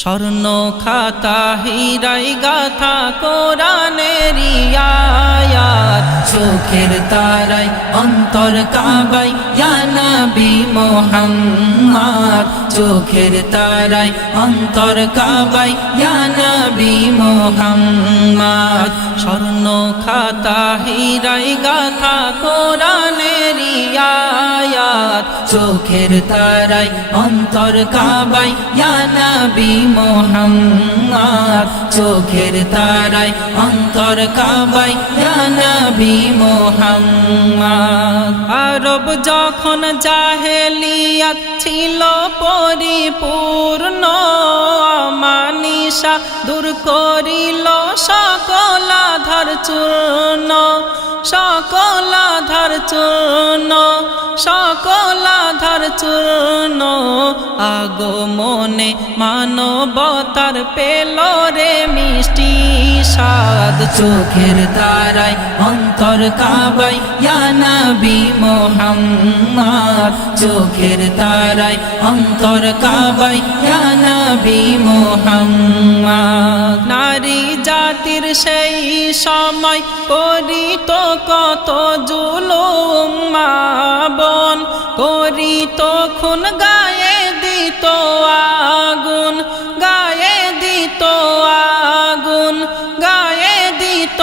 স্বর্ণ খাতা হীরায় গাথা কোরআনেরই আয়াত, চোখের তারায় অন্তর কাবায় ইয়া নবী মুহাম্মদ, চোখের তারায় অন্তর কাবায় ইয়া নবী মুহাম্মদ। স্বর্ণ খাতা হীরায় গাথা কোরআনেরই আয়াত, চোখের তারায় অন্তর কাবায় ইয়া নবী মুহাম্মদ, চোখের তারায় অন্তর কাবায় ইয়া নবী মুহাম্মদ। আরব যখন জাহেলিয়াত ছিল পরিপূর্ণ, আমানিশা দূর করিল সকল আধার চূর্ণ, সকল আধার চূর্ণ, সকল আধার চূর্ণ। আগমনে মানবতার পেল রে মিষ্টি স্বাদ, চোখের তারায় অন্তর কাবায় ইয়া নবী মুহাম্মদ, চোখের তারায় অন্তর কাবায় ইয়া নবী মুহাম্মদ। নারী জাতির সেই সময় করিত কত জুলুম, মা বোন করিত খুন, গায়ে দিত আগুন, গায়ে দিত আগুন, গায়ে দিত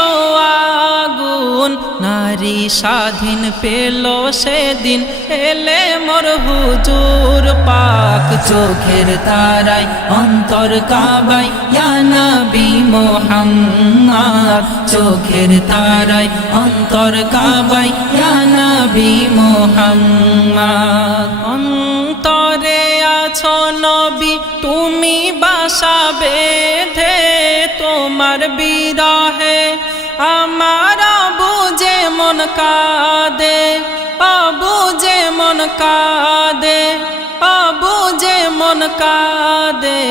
আগুন। নারী স্বাধীন পেল সেদিন, এলে মোর হুজুর পাক, চোখের তারায় অন্তর কাবায় ইয়া নবী মুহাম্মদ, চোখের তারায় অন্তর কাবায় ইয়া নবী মুহাম্মদ। অন্তরে আছো নবী তুমি বাসা বেঁধে, তোমার বিরহে আমার বুঝে মন কাঁদে, বুঝে মন কাঁদে, বুঝে মন কাঁদে।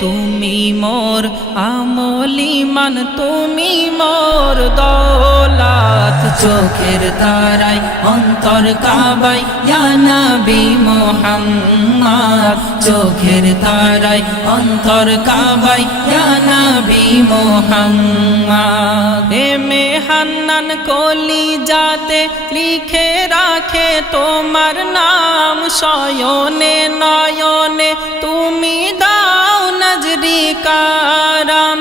তুমি মোর আমলিমান, তুমি মোর দৌলত, চোখের তারায় অন্তর কাবায় ইয়া নবী মুহাম্মদ, চোখের তারায় অন্তর কাবায় ইয়া নবী মুহাম্মদ। এমে হান্নান কলি যাতে লিখে রাখে তোমার নাম, শয়নে নয়নে তুমি দাও নজরি কারাম,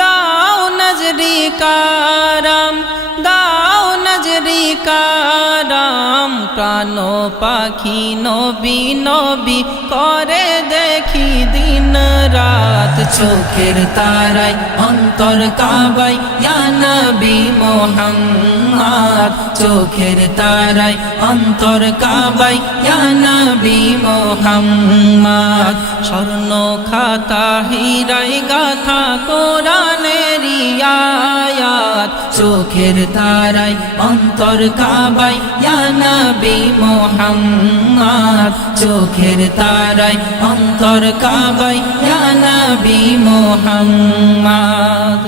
দাও নজরি কারাম, দাও নজরি কারাম। প্রাণ পাখি নবী নবী করে দেখি দিন রাত, চোখের তারায় অন্তর কাবায় ইয়া নবী মুহাম্মদ, চোখের তারায় অন্তর কাবায় ইয়া নবী মুহাম্মদ। স্বর্ণ খাতা হীরায় গাথা কোরআনেরই আয়াত, চোখের তারায় অন্তর কাবায় ইয়া নবী মুহাম্মদ, চোখের তারায় অন্তর কাবায় ইয়া নবী মুহাম্মদ।